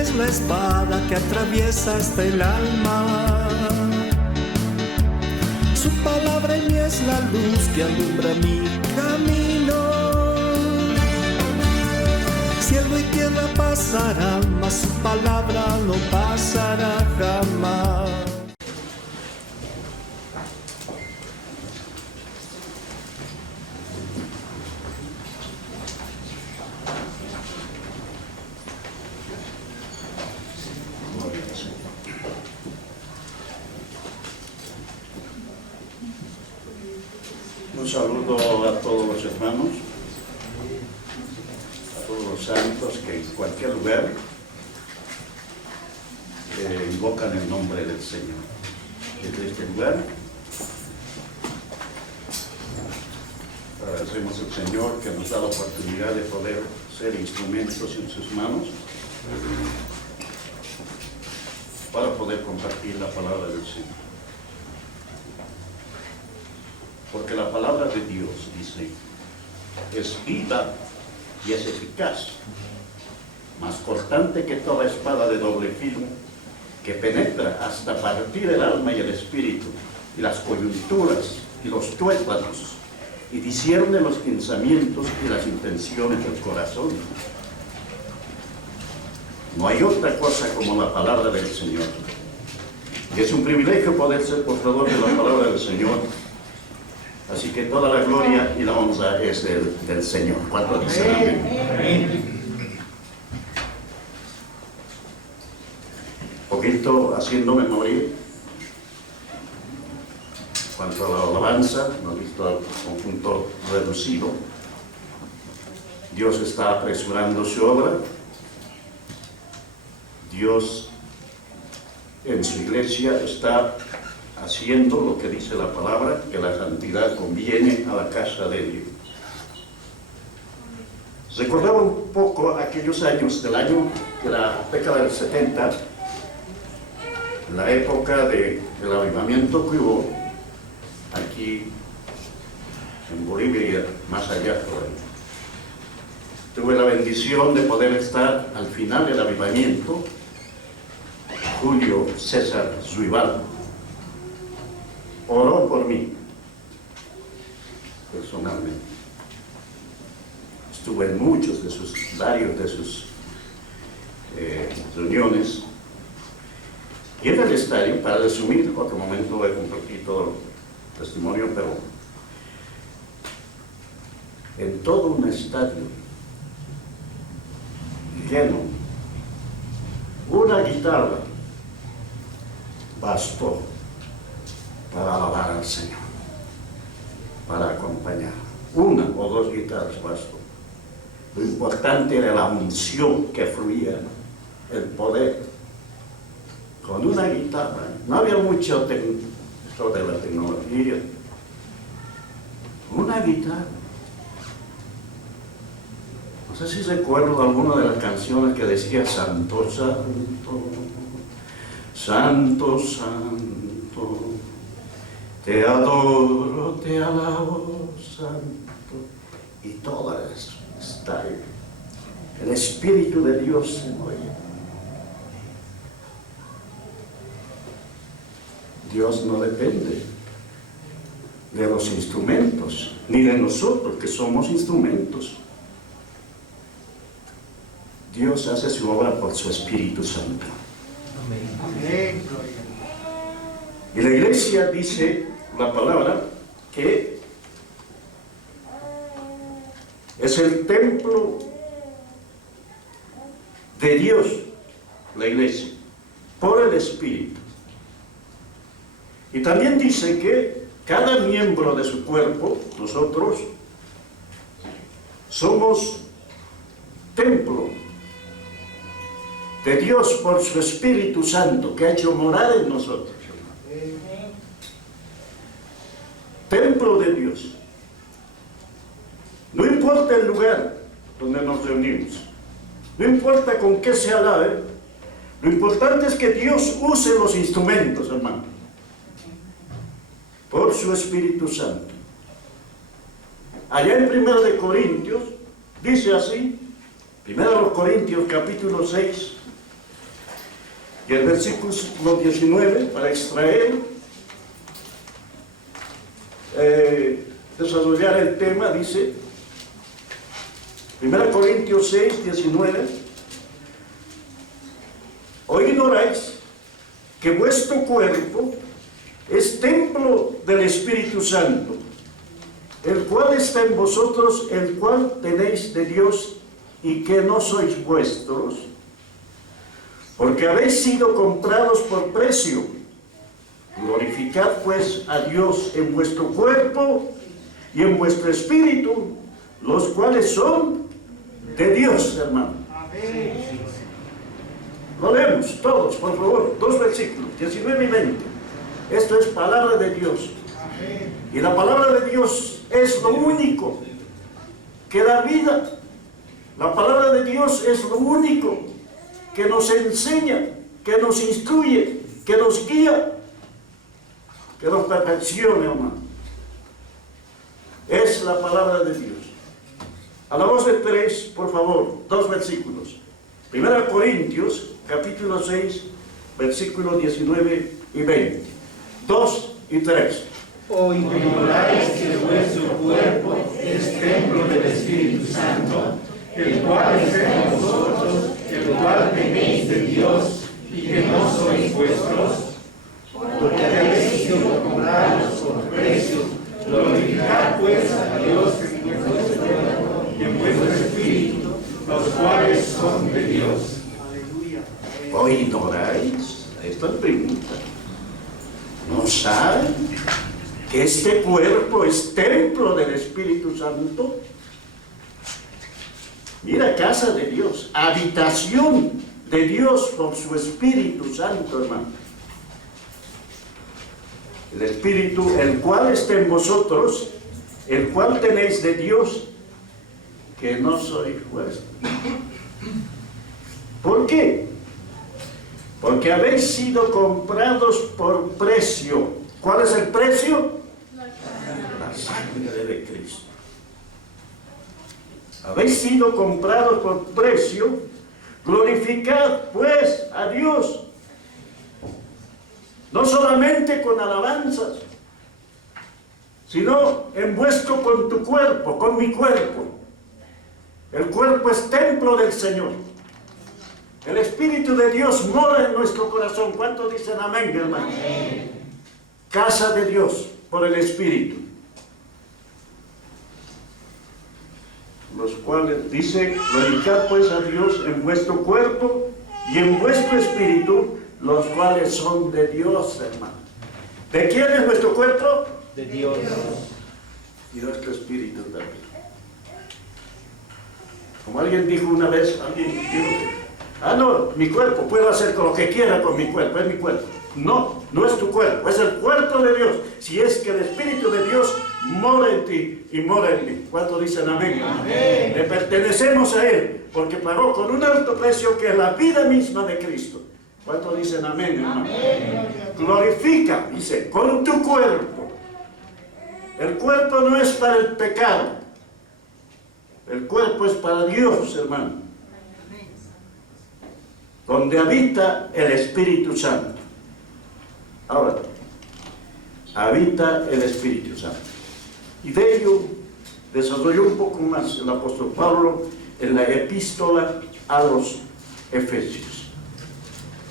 es la espada que atraviesa hasta el alma. Su palabra en mí es la luz que alumbra mi camino. Cielo y tierra pasarán, mas su palabra no pasará jamás. Un saludo a todos los hermanos, a todos los santos que en cualquier lugar invocan el nombre del Señor. Desde este lugar agradecemos al Señor que nos da la oportunidad de poder ser instrumentos en sus manos para poder compartir la palabra del Señor. Porque la palabra de Dios, dice, es viva y es eficaz, más cortante que toda espada de doble filo, que penetra hasta partir el alma y el espíritu, y las coyunturas y los tuétanos, y discierne los pensamientos y las intenciones del corazón. No hay otra cosa como la palabra del Señor. Y es un privilegio poder ser portador de la palabra del Señor. Así que toda la gloria y la honra es del Señor. ¿Cuánto dicen amén? Poquito haciendo memoria cuanto a la alabanza, hemos visto al conjunto reducido. Dios está apresurando su obra. Dios en su iglesia está haciendo lo que dice la palabra, que la santidad conviene a la casa de Dios. Recordaba un poco aquellos años de la década del 70, la época del avivamiento que hubo aquí en Bolivia y más allá por ahí. Tuve la bendición de poder estar al final del avivamiento. Julio César Zuibal oró por mí, personalmente. Estuve en varios de sus reuniones. Y en el estadio, para resumir, en otro momento voy a compartir todo el testimonio, pero en todo un estadio lleno, una guitarra bastó para alabar al Señor, para acompañar. Una o dos guitarras bastó. Lo importante era la unción que fluía, el poder. Con una guitarra, no había mucho esto de la tecnología. Una guitarra. No sé si recuerdo alguna de las canciones que decía Santo, Santo, Santo, Santo. Te adoro, te alabo, Santo. Y todo eso está ahí. El Espíritu de Dios se mueve. Dios no depende de los instrumentos, ni de nosotros que somos instrumentos. Dios hace su obra por su Espíritu Santo. Amén. Y la iglesia dice la palabra que es el templo de Dios, la iglesia, por el Espíritu. Y también dice que cada miembro de su cuerpo, nosotros, somos templo de Dios por su Espíritu Santo que ha hecho morada en nosotros. Templo de Dios. No importa el lugar donde nos reunimos, no importa con qué se alabe, lo importante es que Dios use los instrumentos, hermano, por su Espíritu Santo. Allá en 1 de Corintios, dice así, 1 Corintios capítulo 6, Y el versículo 19, para extraer, desarrollar el tema, dice, 1 Corintios 6, 19, ¿o ignoráis que vuestro cuerpo es templo del Espíritu Santo, el cual está en vosotros, el cual tenéis de Dios, y que no sois vuestros? Porque habéis sido comprados por precio. Glorificad pues a Dios en vuestro cuerpo y en vuestro espíritu, los cuales son de Dios, hermano. Lo leemos todos, por favor, 2 versículos, 19 y 20. Esto es palabra de Dios. Y la palabra de Dios es lo único que da vida. La palabra de Dios es lo único que nos enseña, que nos instruye, que nos guía, que nos perfecciona, hermano. Es la palabra de Dios. A la voz de 3, por favor, 2 versículos. 1 Corintios, capítulo 6, versículos 19 y 20. 2 y 3. ¿O ignoráis que vuestro cuerpo es templo del Espíritu Santo, el cual está en vosotros, el cual tenéis de Dios, y que no sois vuestros? Porque habéis sido comprados por precio. Glorificad pues a Dios en vuestro cuerpo y en vuestro espíritu, los cuales son de Dios. ¿O ignoráis? Esta es la pregunta. ¿No saben que este cuerpo es templo del Espíritu Santo? Mira, casa de Dios, habitación de Dios por su Espíritu Santo, hermano. El Espíritu, el cual está en vosotros, el cual tenéis de Dios, que no sois vuestros. ¿Por qué? Porque habéis sido comprados por precio. ¿Cuál es el precio? La sangre de Cristo. Habéis sido comprados por precio. Glorificad pues a Dios. No solamente con alabanzas, sino con tu cuerpo, con mi cuerpo. El cuerpo es templo del Señor. El Espíritu de Dios mora en nuestro corazón. ¿Cuántos dicen amén, hermano? Amén. Casa de Dios por el Espíritu. Los cuales dice, glorificad pues a Dios en vuestro cuerpo y en vuestro espíritu, los cuales son de Dios, hermano. ¿De quién es nuestro cuerpo? De Dios. Y nuestro espíritu también. Como alguien dijo una vez, no, mi cuerpo, puedo hacer con lo que quiera con mi cuerpo, es mi cuerpo. No, no es tu cuerpo, es el cuerpo de Dios. Si es que el Espíritu de Dios mora en ti y mora en mí. ¿Cuántos dicen amén? Amén. Le pertenecemos a Él, porque pagó con un alto precio que es la vida misma de Cristo. ¿Cuántos dicen amén, hermano? Amén. Glorifica, dice, con tu cuerpo. El cuerpo no es para el pecado. El cuerpo es para Dios, hermano. Donde habita el Espíritu Santo. Ahora, habita el Espíritu Santo. Y de ello desarrolló un poco más el apóstol Pablo en la epístola a los Efesios.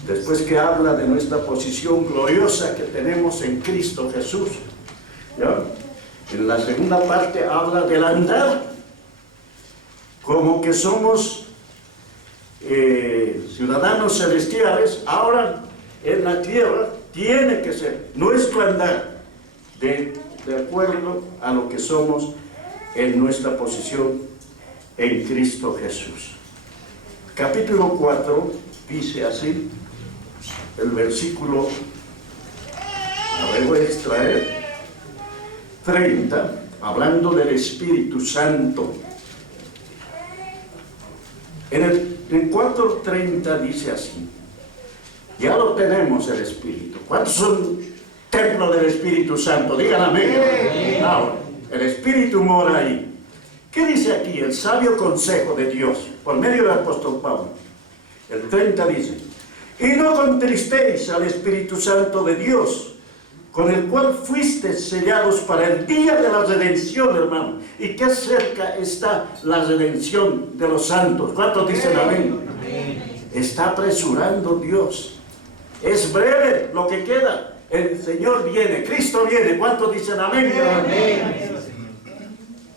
Después que habla de nuestra posición gloriosa que tenemos en Cristo Jesús, ¿ya? En la segunda parte habla del andar, como que somos ciudadanos celestiales. Ahora en la tierra tiene que ser nuestro andar de acuerdo a lo que somos en nuestra posición en Cristo Jesús. Capítulo 4 dice así, el versículo, voy a extraer, 30, hablando del Espíritu Santo. En 4:30 dice así, ya lo tenemos el Espíritu. ¿Cuántos son templo del Espíritu Santo? Digan amén. Ahora, el Espíritu mora ahí. ¿Qué dice aquí? El sabio consejo de Dios, por medio del apóstol Pablo. El 30 dice, Y no contristéis al Espíritu Santo de Dios, con el cual fuisteis sellados para el día de la redención, hermano. Y qué cerca está la redención de los santos. ¿Cuántos dicen amén? Está apresurando Dios. Es breve lo que queda. El Señor viene, Cristo viene. ¿Cuántos dicen amén?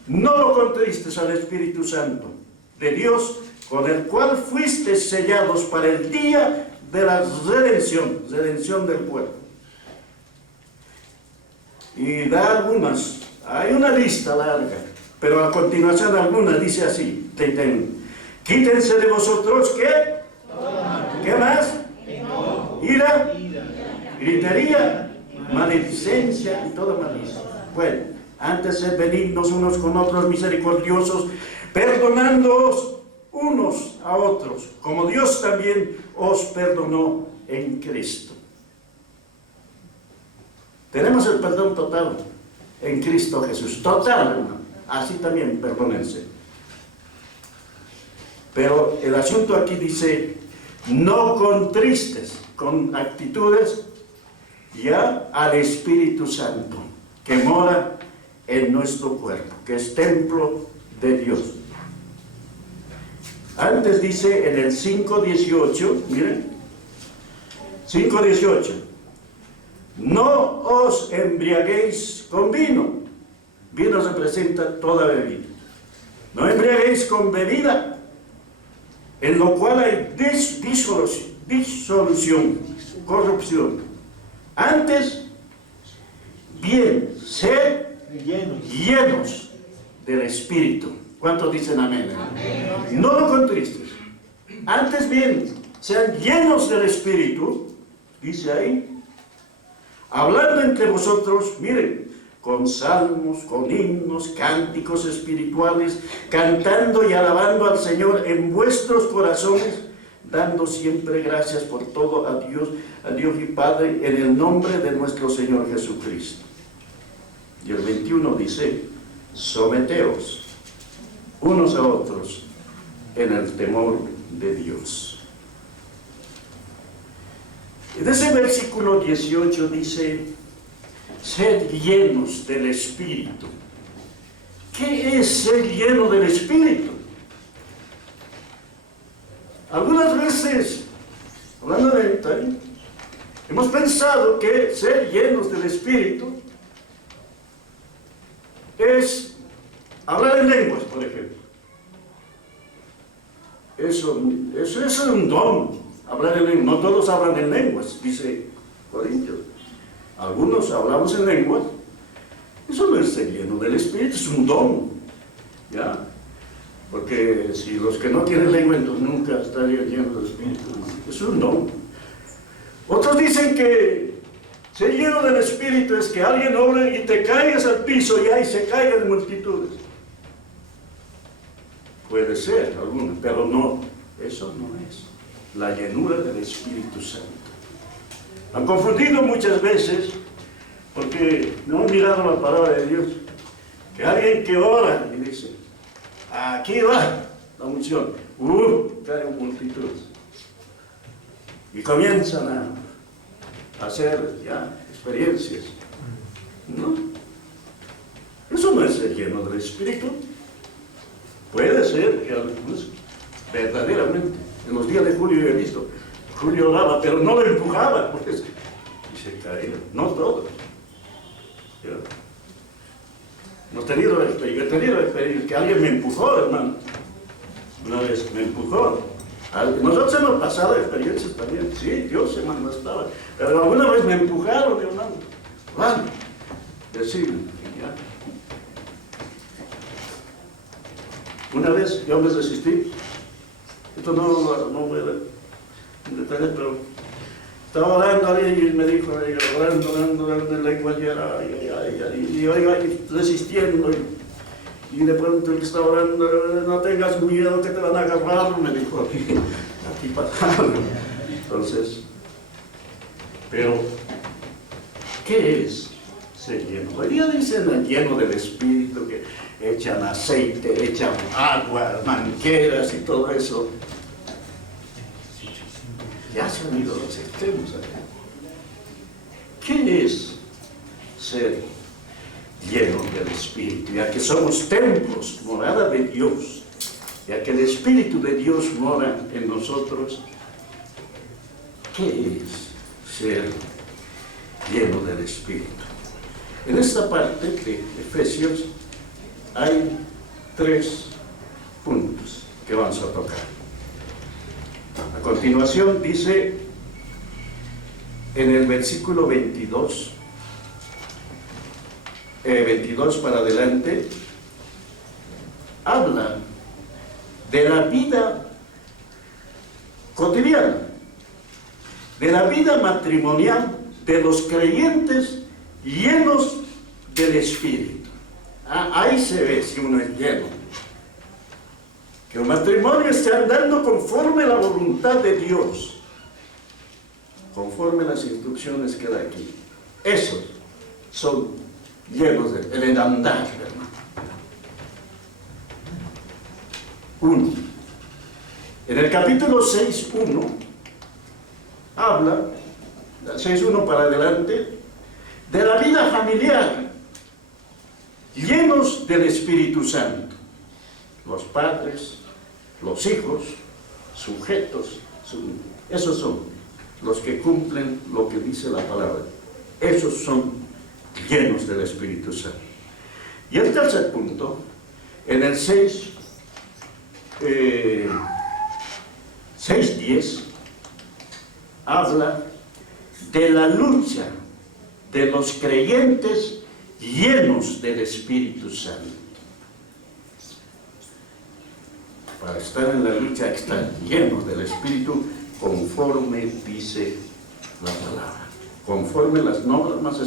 No lo contristes al Espíritu Santo de Dios, con el cual fuisteis sellados para el día de la redención, redención del pueblo. Y da algunas, hay una lista larga, pero a continuación algunas dice así, quítense de vosotros, ¿qué? ¿Qué más? Ira, gritería, maledicencia y toda malicia. Bueno, antes de benignos unos con otros, misericordiosos, perdonándoos unos a otros, como Dios también os perdonó en Cristo. Tenemos el perdón total en Cristo Jesús, total, hermano. Así también perdónense. Pero el asunto aquí dice, no contristes con actitudes ya al Espíritu Santo, que mora en nuestro cuerpo, que es templo de Dios. Antes dice en el 5:18, miren, 5:18, no os embriaguéis con vino. Vino representa toda bebida. No embriaguéis con bebida, en lo cual hay disolución, corrupción. Antes, bien, sed llenos del Espíritu. ¿Cuántos dicen amén? Amén? No lo contristes. Antes bien, sean llenos del Espíritu, dice ahí, hablando entre vosotros, miren, con salmos, con himnos, cánticos espirituales, cantando y alabando al Señor en vuestros corazones, dando siempre gracias por todo a Dios y Padre, en el nombre de nuestro Señor Jesucristo. Y el 21 dice, someteos unos a otros en el temor de Dios. Y de ese versículo 18 dice, sed llenos del Espíritu. ¿Qué es ser lleno del Espíritu? Algunas veces, hablando de esto, hemos pensado que ser llenos del Espíritu es hablar en lenguas, por ejemplo. Eso es un don, hablar en lenguas. No todos hablan en lenguas, dice Corintios. Algunos hablamos en lenguas. Eso no es ser lleno del Espíritu, es un don. ¿Ya? Porque si los que no tienen lengua, entonces nunca estarían llenos del Espíritu. Es un don. Otros dicen que ser lleno del Espíritu es que alguien ore y te caigas al piso y ahí se caigan multitudes. Puede ser alguna, pero no, eso no es la llenura del Espíritu Santo. Han confundido muchas veces porque no han mirado la palabra de Dios. Que alguien que ora y dice, aquí va la unción, caen multitudes. Y comienzan a hacer ya experiencias. No, eso no es ser lleno del Espíritu. Puede ser que algunos, verdaderamente, en los días de Julio yo he visto, Julio oraba, pero no lo empujaba, pues, y se caía. No todos. ¿Ya? Hemos tenido la experiencia que alguien me empujó, hermano. Una vez me empujó. Nosotros hemos pasado experiencias también. Sí, Dios se manifestaba. Pero alguna vez me empujaron, hermano. Van, decir, ya. Una vez yo me resistí. Esto no voy a detallar, pero estaba orando y me dijo, orando en lengua y oiga, resistiendo. Y de pronto el que estaba orando, no tengas miedo que te van a agarrar, me dijo aquí pasaron. Entonces, pero, ¿qué es ser lleno? Hoy día dicen lleno del Espíritu, que echan aceite, echan agua, manqueras y todo eso. Ya se han ido los extremos. ¿Qué es ser lleno del Espíritu? Ya que somos templos, morada de Dios, ya que el Espíritu de Dios mora en nosotros, ¿qué es ser lleno del Espíritu? En esta parte de Efesios hay 3 puntos que vamos a tocar. A continuación dice en el versículo 22 para adelante, habla de la vida cotidiana, de la vida matrimonial de los creyentes llenos del Espíritu. Ahí se ve si uno es lleno. Que el matrimonio esté andando conforme a la voluntad de Dios, conforme a las instrucciones que da aquí. Esos son llenos del andar, hermano. 1. En el capítulo 6:1 habla, 6:1 para adelante, de la vida familiar, llenos del Espíritu Santo. Los padres, los hijos, sujetos, esos son los que cumplen lo que dice la palabra. Esos son llenos del Espíritu Santo. Y el tercer punto, en el 6:10, habla de la lucha de los creyentes llenos del Espíritu Santo. Para estar en la lucha hay que estar llenos del Espíritu, conforme dice la palabra, conforme las normas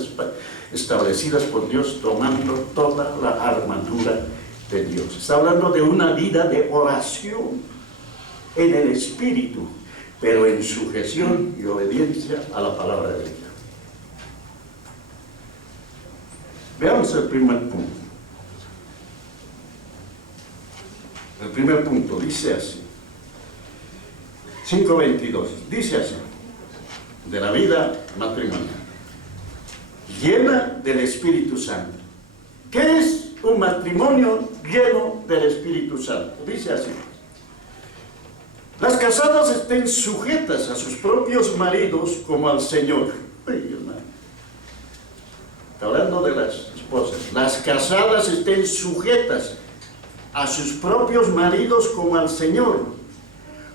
establecidas por Dios, tomando toda la armadura de Dios. Está hablando de una vida de oración en el Espíritu, pero en sujeción y obediencia a la palabra de Dios. Veamos el primer punto. El primer punto dice así, 5:22, dice así, de la vida matrimonial, llena del Espíritu Santo. ¿Qué es un matrimonio lleno del Espíritu Santo? Dice así: las casadas estén sujetas a sus propios maridos como al Señor. Está hablando de las esposas. Las casadas estén sujetas a sus propios maridos como al Señor,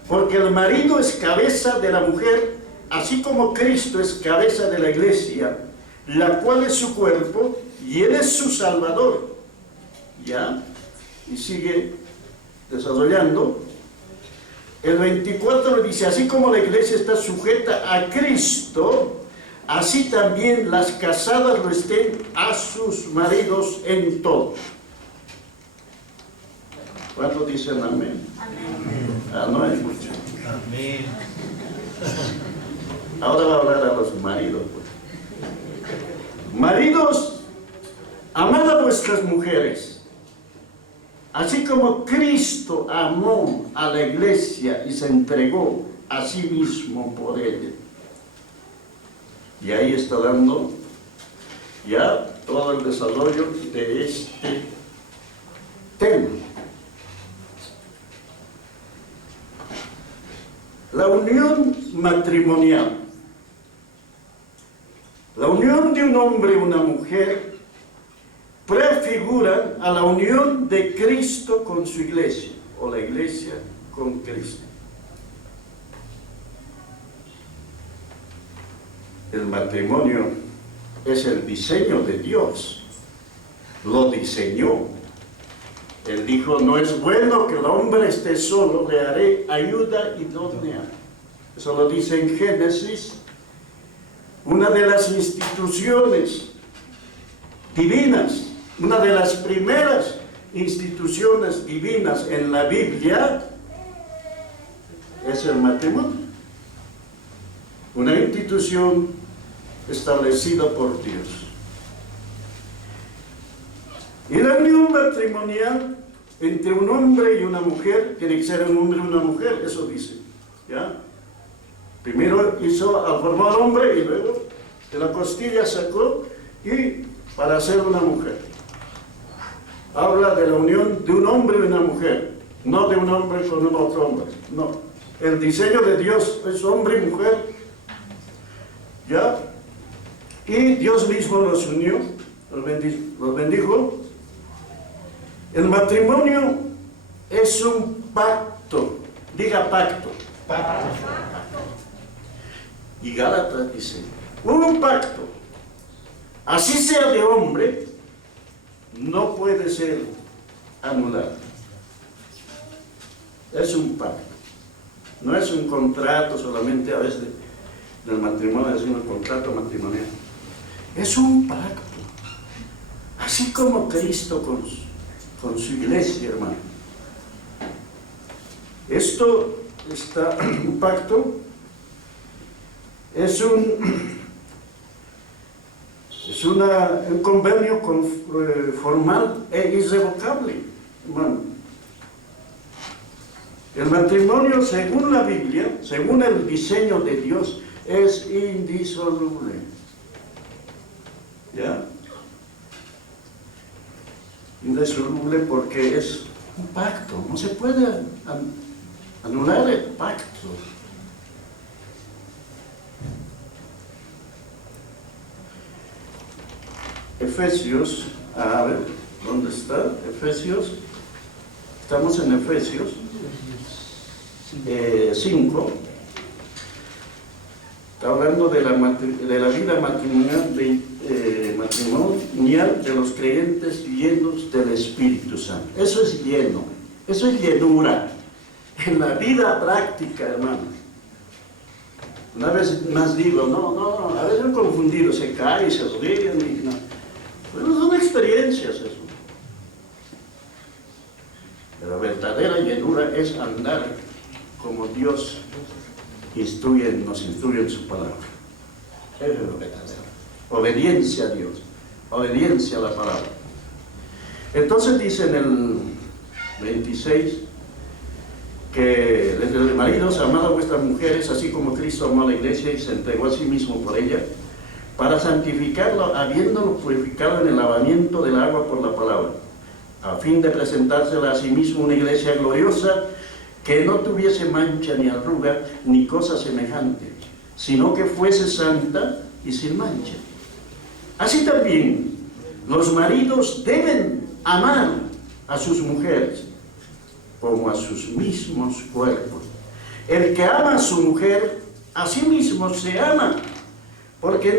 porque el marido es cabeza de la mujer, así como Cristo es cabeza de la iglesia, la cual es su cuerpo, y Él es su Salvador. ¿Ya? Y sigue desarrollando. El 24 dice: así como la iglesia está sujeta a Cristo, así también las casadas lo estén a sus maridos en todo. ¿Cuántos dicen amén? Amén. No es mucho. Amén. Ahora va a hablar a los maridos. Maridos, amad a vuestras mujeres, así como Cristo amó a la iglesia y se entregó a sí mismo por ella. Y ahí está dando ya todo el desarrollo de este tema. La unión matrimonial, la unión de un hombre y una mujer, prefigura a la unión de Cristo con su iglesia, o la iglesia con Cristo. El matrimonio es el diseño de Dios, lo diseñó. Él dijo: no es bueno que el hombre esté solo, le haré ayuda idónea. Eso lo dice en Génesis. Una de las instituciones divinas, una de las primeras instituciones divinas en la Biblia es el matrimonio. Una institución establecida por Dios. Y la unión matrimonial entre un hombre y una mujer tiene que ser un hombre y una mujer, eso dice, ¿ya? Primero formó al hombre y luego de la costilla sacó y para hacer una mujer. Habla de la unión de un hombre y una mujer, no de un hombre con un otro hombre, no. El diseño de Dios es hombre y mujer, ¿ya? Y Dios mismo los unió, los bendijo. El matrimonio es un pacto, diga pacto. Pacto. Y Gálatas dice, un pacto, así sea de hombre, no puede ser anulado. Es un pacto, no es un contrato solamente a veces del matrimonio, es un contrato matrimonial. Es un pacto, así como Cristo con su iglesia, hermano. Esto está, un pacto, es un convenio formal e irrevocable, hermano. El matrimonio, según la Biblia, según el diseño de Dios, es indisoluble. ¿Ya? Indisoluble porque es un pacto, no se puede anular el pacto. Efesios, a ver, ¿dónde está? Efesios, estamos en Efesios 5, está hablando de la vida matrimonial de los creyentes llenos del Espíritu Santo. Eso es lleno, eso es llenura, en la vida práctica, hermano. Una vez más digo, no, a veces confundido, se cae, se ríen y no. Bueno, son experiencias eso. Pero la verdadera llenura es andar como Dios nos instruye en su palabra. Eso es lo verdadero. Obediencia a Dios, obediencia a la palabra. Entonces dice en el 26 que desde maridos, amad a vuestras mujeres, así como Cristo amó a la iglesia y se entregó a sí mismo por ella, para santificarlo, habiéndolo purificado en el lavamiento del agua por la palabra, a fin de presentársela a sí mismo una iglesia gloriosa, que no tuviese mancha ni arruga ni cosa semejante, sino que fuese santa y sin mancha. Así también los maridos deben amar a sus mujeres como a sus mismos cuerpos. El que ama a su mujer, a sí mismo se ama, porque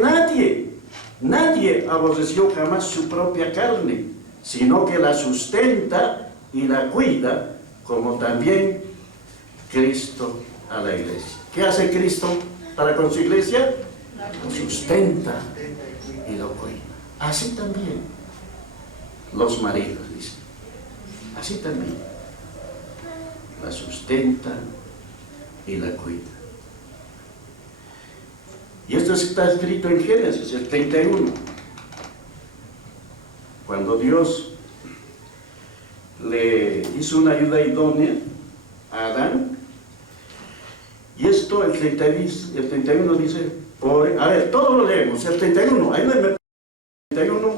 nadie aborreció jamás su propia carne, sino que la sustenta y la cuida, como también Cristo a la iglesia. ¿Qué hace Cristo para con su iglesia? Lo sustenta y lo cuida. Así también los maridos, dice. Así también la sustenta y la cuida. Y esto está escrito en Génesis, el 31. Cuando Dios le hizo una ayuda idónea a Adán. Y esto, el 31 dice, a ver, todo lo leemos, el 31, ahí me 31,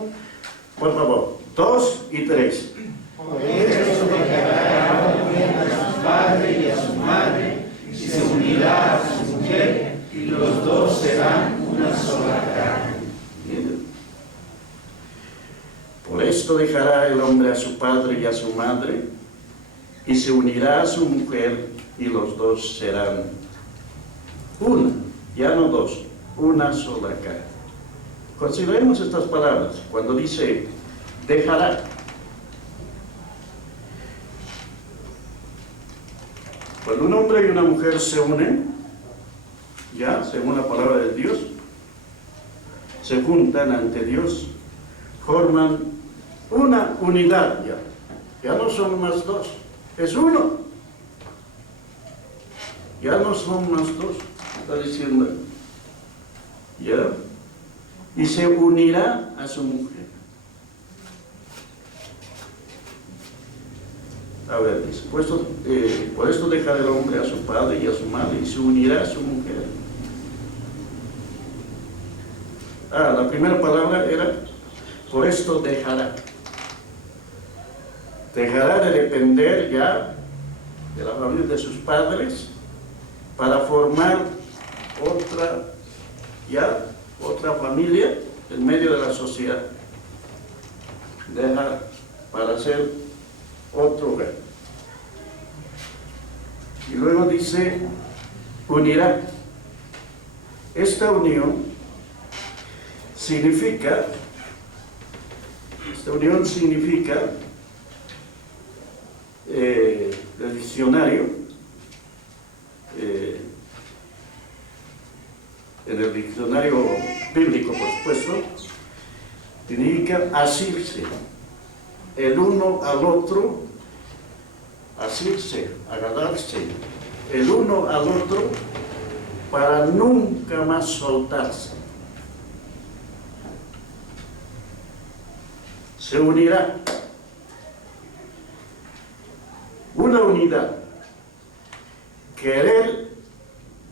por favor, 2 y 3. Por eso dejará a su padre y a su madre, y se unirá a su mujer, y los dos serán una sola carne. Por esto dejará el hombre a su padre y a su madre, y se unirá a su mujer, y los dos serán una, ya no dos, una sola carne. Consideremos estas palabras, cuando dice dejará. Cuando un hombre y una mujer se unen, ya, según la palabra de Dios, se juntan ante Dios, forman una unidad ya no son más dos, es uno, ya no son más dos, está diciendo, ya, y se unirá a su mujer. A ver, dice, por esto dejará el hombre a su padre y a su madre y se unirá a su mujer. La primera palabra era, por esto dejará. Dejará de depender ya de la familia de sus padres para formar otra familia en medio de la sociedad. Dejar para ser otro hogar. Y luego dice, unirá. Esta unión significa, el diccionario, en el diccionario bíblico, por supuesto, significa asirse, el uno al otro, asirse, agarrarse, el uno al otro para nunca más soltarse. Se unirá. Una unidad. Querer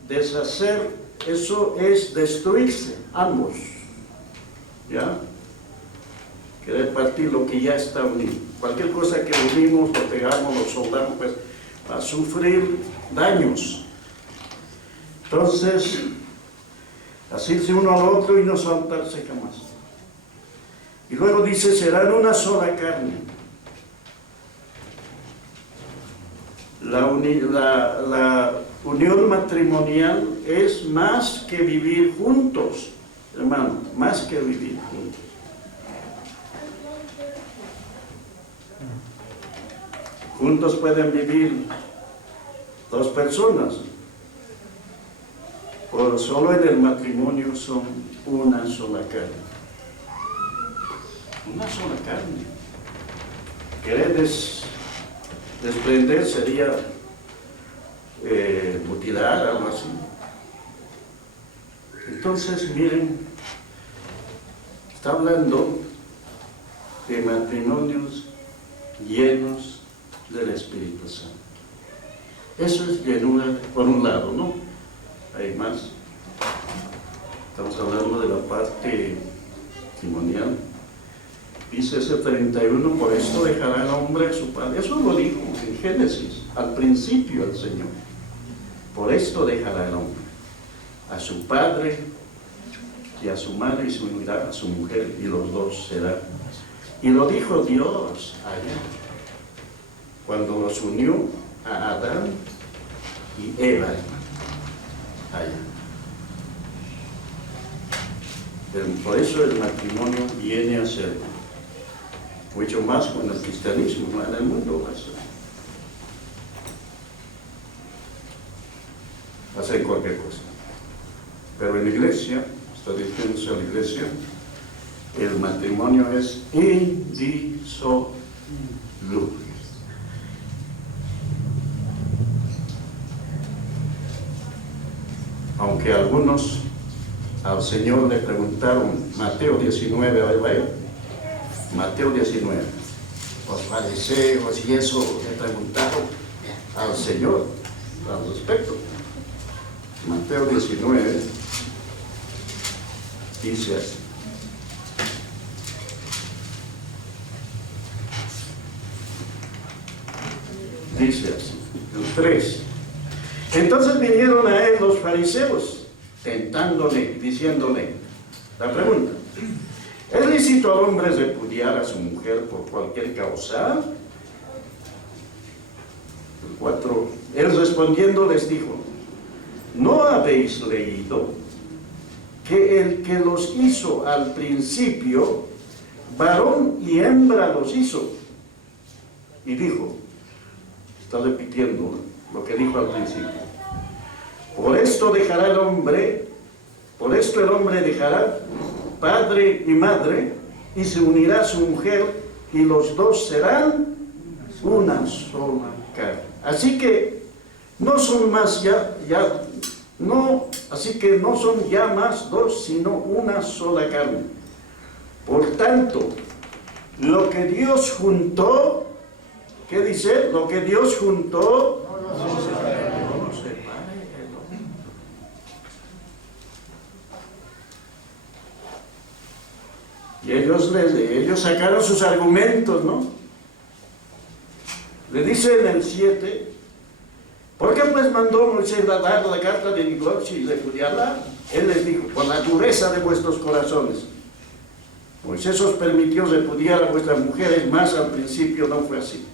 deshacer, eso es destruirse, ambos. ¿Ya? Querer partir lo que ya está unido. Cualquier cosa que unimos, lo pegamos, lo soldamos, pues va a sufrir daños. Entonces, asirse uno al otro y no soltarse jamás. Y luego dice, serán una sola carne. La unión matrimonial es más que vivir juntos, hermano, más que vivir juntos. Juntos pueden vivir dos personas, pero solo en el matrimonio son una sola carne. Una sola carne. Querer desprender sería mutilar, algo así. Entonces, miren, está hablando de matrimonios llenos del Espíritu Santo. Eso es llenura, por un lado, ¿no? Hay más. Estamos hablando de la parte matrimonial. Dice ese 31, por esto dejará el hombre a su padre. Eso lo dijo en Génesis, al principio el Señor. Por esto dejará el hombre a su padre y a su madre y se unirá a su mujer y los dos serán. Y lo dijo Dios allá, cuando los unió a Adán y Eva allá. Por eso el matrimonio viene a ser mucho más con el cristianismo, en el mundo va a hacer cualquier cosa. Pero en la iglesia, está diciéndose a la iglesia, el matrimonio es indisoluble. Aunque algunos al Señor le preguntaron, Mateo 19, a ver, Mateo 19, los fariseos y eso le preguntaron al Señor al respecto. Mateo 19 dice así. Dice así, el 3. Entonces vinieron a él los fariseos, tentándole, diciéndole, la pregunta, ¿es lícito al hombre repudiar a su mujer por cualquier causa? El 4. Él respondiendo les dijo, ¿no habéis leído que el que los hizo al principio, varón y hembra los hizo? Y dijo, está repitiendo lo que dijo al principio, por esto el hombre dejará padre y madre, y se unirá a su mujer, y los dos serán una sola carne. Así que no son más así que no son ya más dos, sino una sola carne. Por tanto, lo que Dios juntó, ¿Qué dice? Lo que Dios juntó, no separe el hombre. Y ellos sacaron sus argumentos, ¿no? Le dice en el 7, ¿por qué pues mandó Moisés a dar la carta de divorcio y repudiarla? Él les dijo, por la dureza de vuestros corazones. Moisés os permitió repudiar a vuestras mujeres, mas al principio no fue así.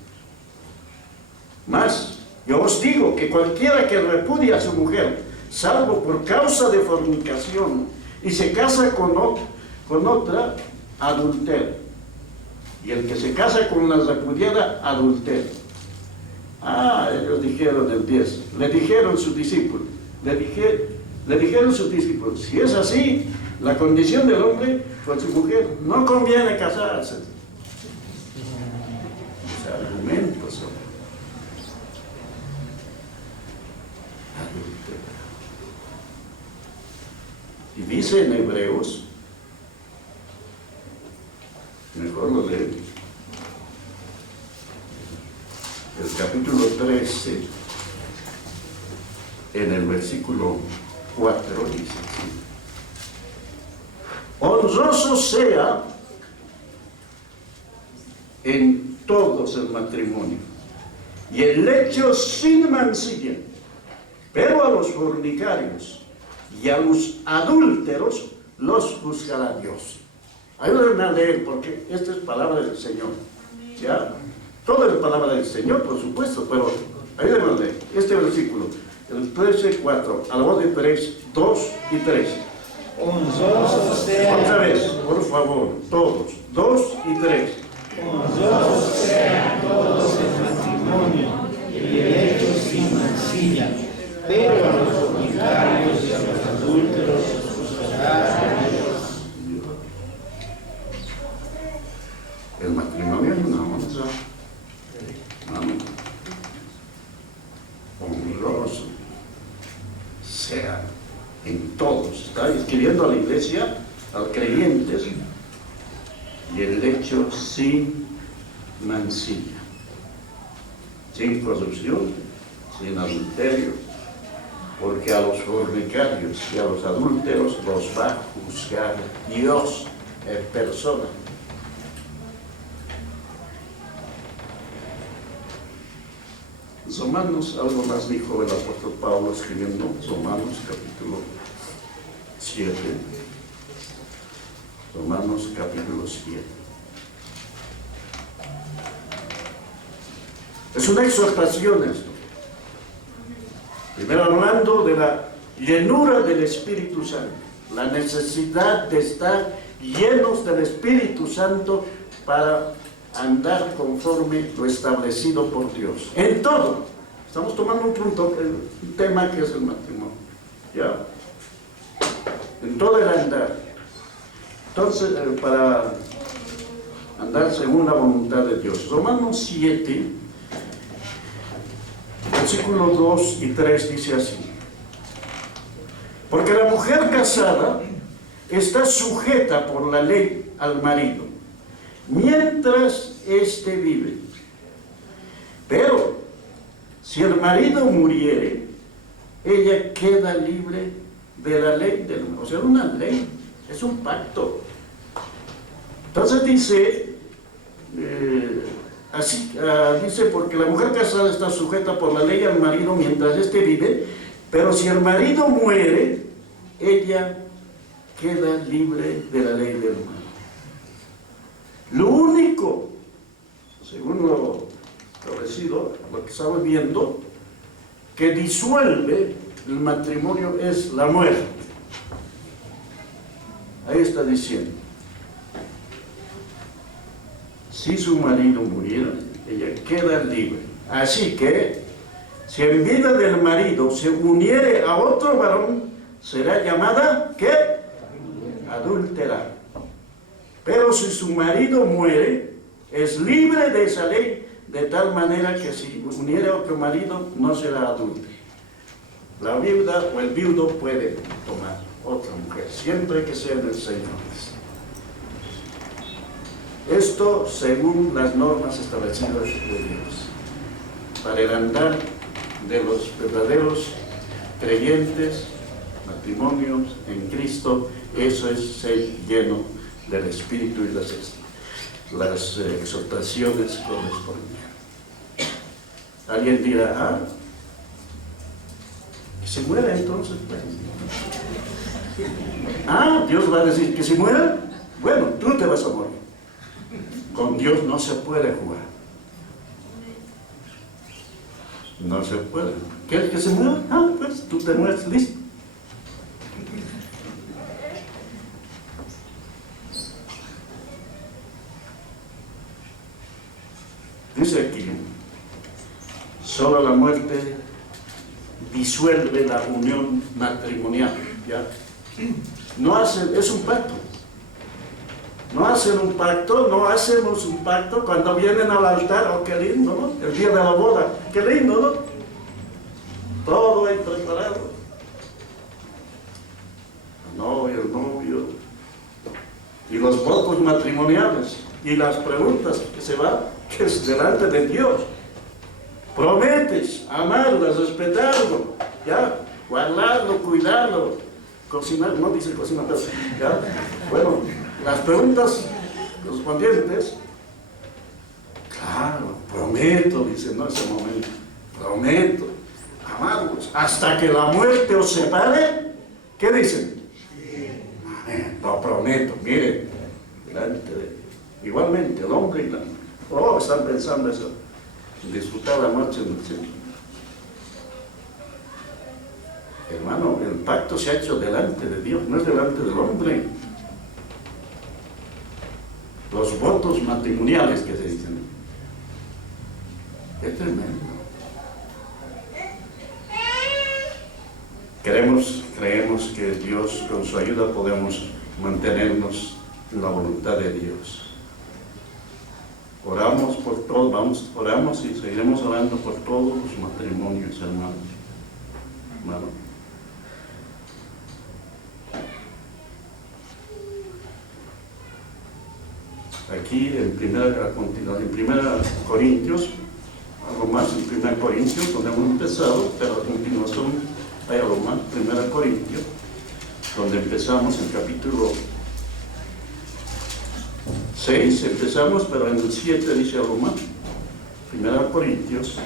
Mas yo os digo que cualquiera que repudia a su mujer, salvo por causa de fornicación, y se casa con otra, adultera. Y el que se casa con la repudiada, adultera. Ellos dijeron el 10, le dijeron sus discípulos, si es así, la condición del hombre con su mujer, no conviene casarse. Los argumentos son adultera. Y dice en Hebreos, mejor lo leo, el capítulo 13, en el versículo 4, dice así: honroso sea en todos el matrimonio y el lecho sin mancilla, pero a los fornicarios y a los adúlteros los juzgará Dios. Ayúdenme a leer, porque esta es palabra del Señor, ¿ya? Todo es palabra del Señor, por supuesto, pero ayúdenme a leer este versículo, el 13:4, a la voz de 3, 2 y 3. Honrosos sean. Otra vez, por favor, todos, 2 y 3. Honrosos sean todos el matrimonio y el lecho sin mancilla, pero a los fornicarios y a los adúlteros los juzgará Dios. El matrimonio es una honra. Amén. Honroso sea en todos. Está escribiendo a la iglesia, a los creyentes, y el lecho sin mancilla, sin corrupción, sin adulterio, porque a los fornicarios y a los adúlteros los va a juzgar Dios en persona. Romanos, algo más dijo el apóstol Pablo escribiendo Romanos capítulo 7. Romanos capítulo 7. Es una exhortación esto. Primero hablando de la llenura del Espíritu Santo, la necesidad de estar llenos del Espíritu Santo para andar conforme lo establecido por Dios. En todo. Estamos tomando un punto, un tema que es el matrimonio. ¿Ya? En todo el andar. Entonces, para andar según la voluntad de Dios. Romanos 7, versículos 2 y 3 dice así: porque la mujer casada está sujeta por la ley al marido, mientras éste vive. Pero si el marido muriere, ella queda libre de la ley del marido. O sea, una ley, es un pacto. Entonces dice, dice, porque la mujer casada está sujeta por la ley al marido mientras éste vive, pero si el marido muere, ella queda libre de la ley del marido. Lo único, según lo establecido, lo que estamos viendo, que disuelve el matrimonio es la muerte. Ahí está diciendo: si su marido muriera, ella queda libre. Así que, si en vida del marido se uniere a otro varón, será llamada, ¿qué? Adúltera. Pero si su marido muere, es libre de esa ley, de tal manera que si uniere a otro marido, no será adúltera. La viuda o el viudo puede tomar otra mujer, siempre que sea del Señor. Esto según las normas establecidas de Dios, para el andar de los verdaderos creyentes, matrimonios en Cristo. Eso es ser lleno del Espíritu y las exhortaciones correspondientes. Alguien dirá, ¿se muere entonces? Dios va a decir que se muera. Bueno, tú te vas a morir. Con Dios no se puede jugar. No se puede. ¿Quieres que se muera? Pues tú te mueres, listo. Dice aquí, solo la muerte disuelve la unión matrimonial, ¿ya? No hacen, es un pacto. No hacen un pacto, no hacemos un pacto cuando vienen al altar. Oh, qué lindo, ¿no? El día de la boda, qué lindo, ¿no? Todo ahí preparado. El novio, y los votos matrimoniales, y las preguntas que se van, que es delante de Dios. Prometes amarlo, respetarlo, ¿ya? Guardarlo, cuidarlo, cocinar, no dice cocinar, pero, ¿ya? Bueno, las preguntas correspondientes, claro, prometo, dice, no, ese momento, prometo amarlos hasta que la muerte os separe. ¿Qué dicen? Lo prometo, miren, delante de, igualmente el hombre y la mujer, están pensando eso, disfrutar la noche en el cielo. Hermano, el pacto se ha hecho delante de Dios, no es delante del hombre. Los votos matrimoniales que se dicen, es tremendo. Creemos que Dios, con su ayuda, podemos mantenernos en la voluntad de Dios. Oramos por todos, oramos y seguiremos orando por todos los matrimonios, hermanos. Aquí en primera Corintios, algo más en 1 Corintios, donde hemos empezado, pero a continuación hay algo más, 1 Corintios, donde empezamos en capítulo 6, empezamos, pero en el 7 dice algo más. 1 Corintios,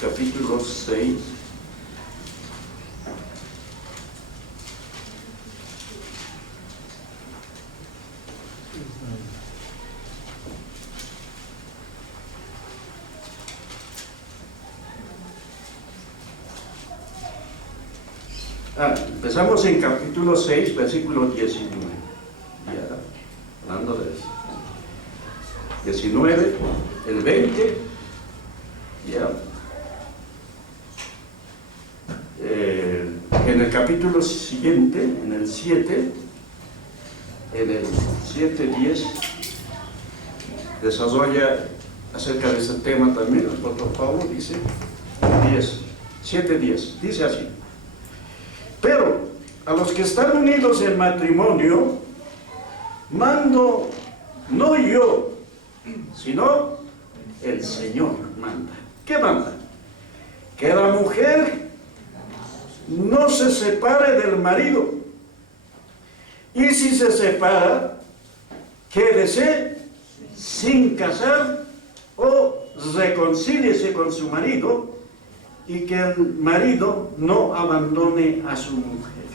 capítulo 6. Empezamos en capítulo 6, versículo 19. Ya, hablando de eso. 19, el 20, ya. En el capítulo siguiente, en el 7, 10, desarrolla acerca de ese tema también. El apóstol Pablo dice, 7:10, dice así: pero a los que están unidos en matrimonio, mando no yo, sino el Señor manda. ¿Qué manda? Que la mujer no se separe del marido, y si se separa, quédese sin casar o reconcíliese con su marido, y que el marido no abandone a su mujer.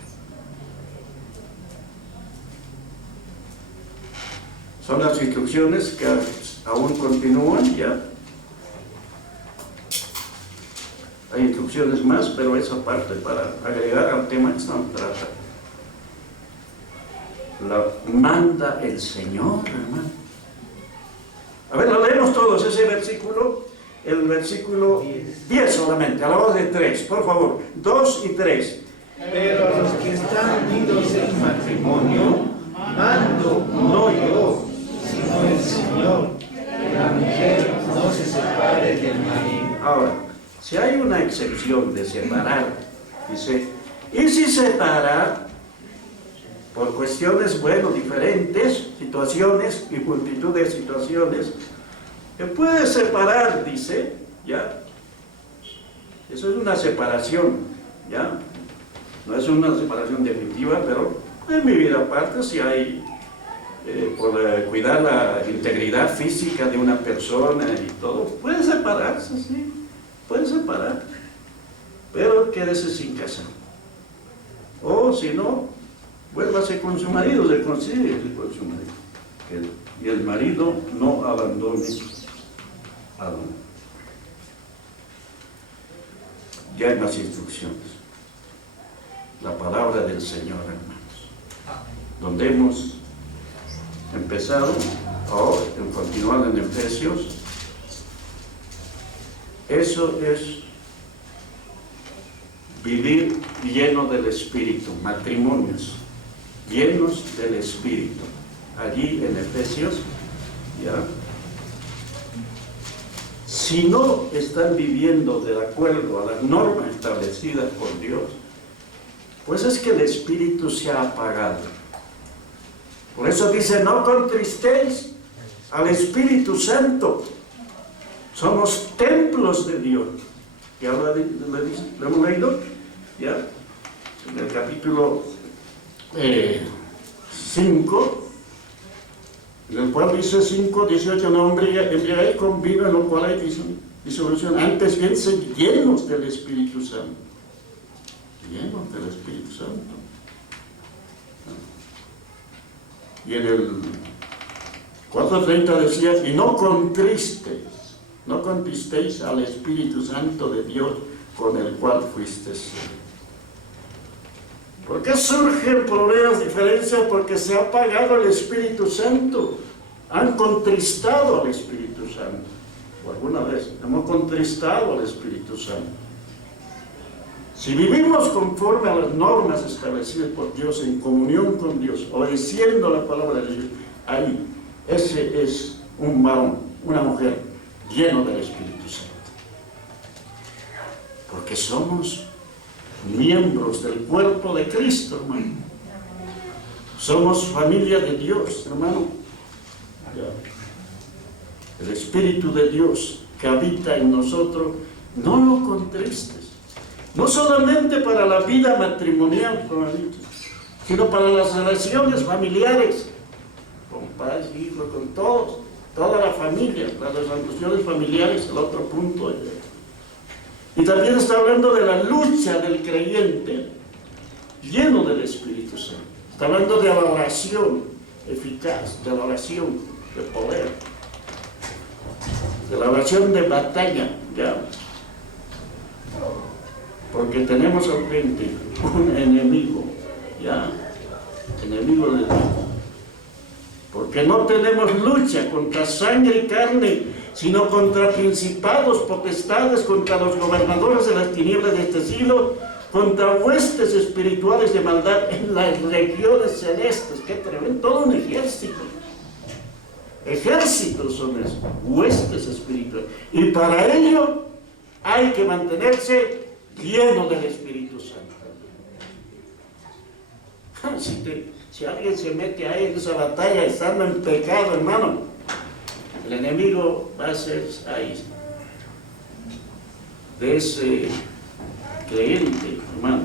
Son las instrucciones que aún continúan, ya. Hay instrucciones más, pero esa parte para agregar al tema que estamos tratando. La manda el Señor, hermano. A ver, lo leemos todos, ese versículo, el versículo 10 solamente, a la voz de 3, por favor, 2 y 3. Pero a los que están unidos en matrimonio, mando no yo, sino el Señor, que la mujer no se separe del marido. Ahora, si hay una excepción de separar, dice, y si separa por cuestiones, bueno, diferentes situaciones y multitud de situaciones que puede separar, dice, ¿ya? Eso es una separación, ¿ya? No es una separación definitiva, pero en mi vida aparte si hay, por cuidar la integridad física de una persona y todo, puede separarse, sí, puede separar, pero quédese sin casa. O si no, vuélvase con su marido, reconcíliese con su marido. Y el marido no abandone a la mujer. Ya hay más instrucciones. La palabra del Señor, hermanos. Donde hemos empezado, ahora, en continuar en Efesios, eso es vivir lleno del Espíritu, matrimonios llenos del Espíritu. Allí en Efesios, ¿ya? Si no están viviendo de acuerdo a las normas establecidas por Dios, pues es que el Espíritu se ha apagado. Por eso dice, no contristéis al Espíritu Santo. Somos templos de Dios. Ya lo hemos leído, ¿ya? En el capítulo 5, en el cual dice 5:18, no embriaguéis con vino, en lo cual hay disolución, antes bien sed llenos del Espíritu Santo. Llenos del Espíritu Santo. Y en el 4:30 decía, y no contristéis al Espíritu Santo de Dios, con el cual fuisteis. ¿Por qué surgen problemas, diferencias? Porque se ha apagado el Espíritu Santo. Han contristado al Espíritu Santo. O alguna vez hemos contristado al Espíritu Santo. Si vivimos conforme a las normas establecidas por Dios, en comunión con Dios, obedeciendo la palabra de Dios, ahí, ese es un varón, una mujer lleno del Espíritu Santo. Porque somos miembros del cuerpo de Cristo, hermano. Somos familia de Dios, hermano. El Espíritu de Dios que habita en nosotros, no lo contristes. No solamente para la vida matrimonial, sino para las relaciones familiares, con padres, hijos, con todos, toda la familia, las relaciones familiares, el otro punto. Y también está hablando de la lucha del creyente lleno del Espíritu Santo. Está hablando de la oración eficaz, de la oración de poder, de la oración de batalla, ¿ya? Porque tenemos al frente un enemigo, ¿ya? Enemigo de Dios. Porque no tenemos lucha contra sangre y carne, sino contra principados, potestades, contra los gobernadores de las tinieblas de este siglo, contra huestes espirituales de maldad en las regiones celestes. ¡Qué tremendo! Todo un ejército. Ejércitos son esos, huestes espirituales. Y para ello hay que mantenerse lleno del Espíritu Santo. Si alguien se mete ahí en esa batalla estando en pecado, hermano, el enemigo va a ser ahí de ese creyente, hermano.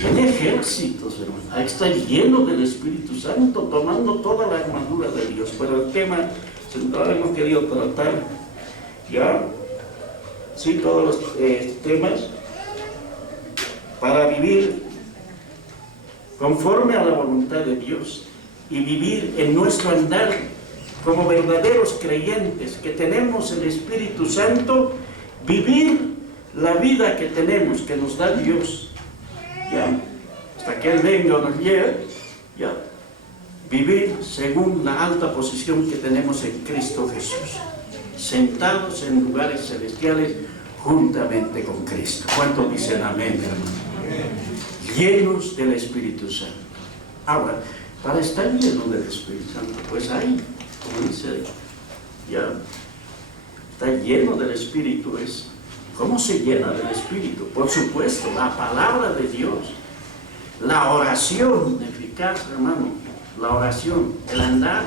Tiene ejércitos, hermano. Ahí está lleno del Espíritu Santo, tomando toda la armadura de Dios. Pero el tema central hemos querido tratar ya, sí, todos los temas para vivir conforme a la voluntad de Dios y vivir en nuestro andar como verdaderos creyentes que tenemos el Espíritu Santo, vivir la vida que tenemos, que nos da Dios, ya, hasta que Él venga o nos llegue, ya, vivir según la alta posición que tenemos en Cristo Jesús, sentados en lugares celestiales juntamente con Cristo. ¿Cuántos dicen amén, hermano? Llenos del Espíritu Santo. Ahora, para estar lleno del Espíritu Santo, pues ahí, como dice, ya está lleno del Espíritu. ¿Cómo se llena del Espíritu? Por supuesto, la palabra de Dios. La oración eficaz, hermano, la oración, el andar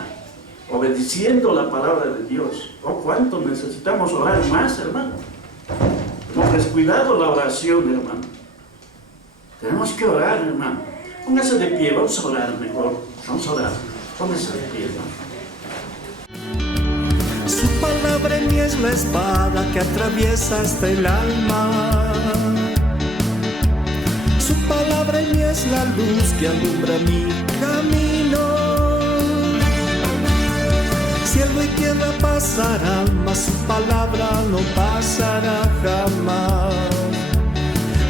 obedeciendo la palabra de Dios. Oh, cuánto necesitamos orar más, hermano. Hemos descuidado la oración, hermano. Tenemos que orar, hermano. Póngase de pie, vamos a orar mejor. Vamos a orar. Póngase de pie, hermano. Su palabra en mí es la espada que atraviesa hasta el alma. Su palabra en mí es la luz que alumbra mi camino. Cielo y tierra pasarán, mas su palabra no pasará jamás.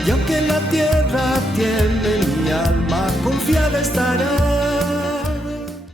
Y aunque la tierra tiemble, mi alma confiada estará.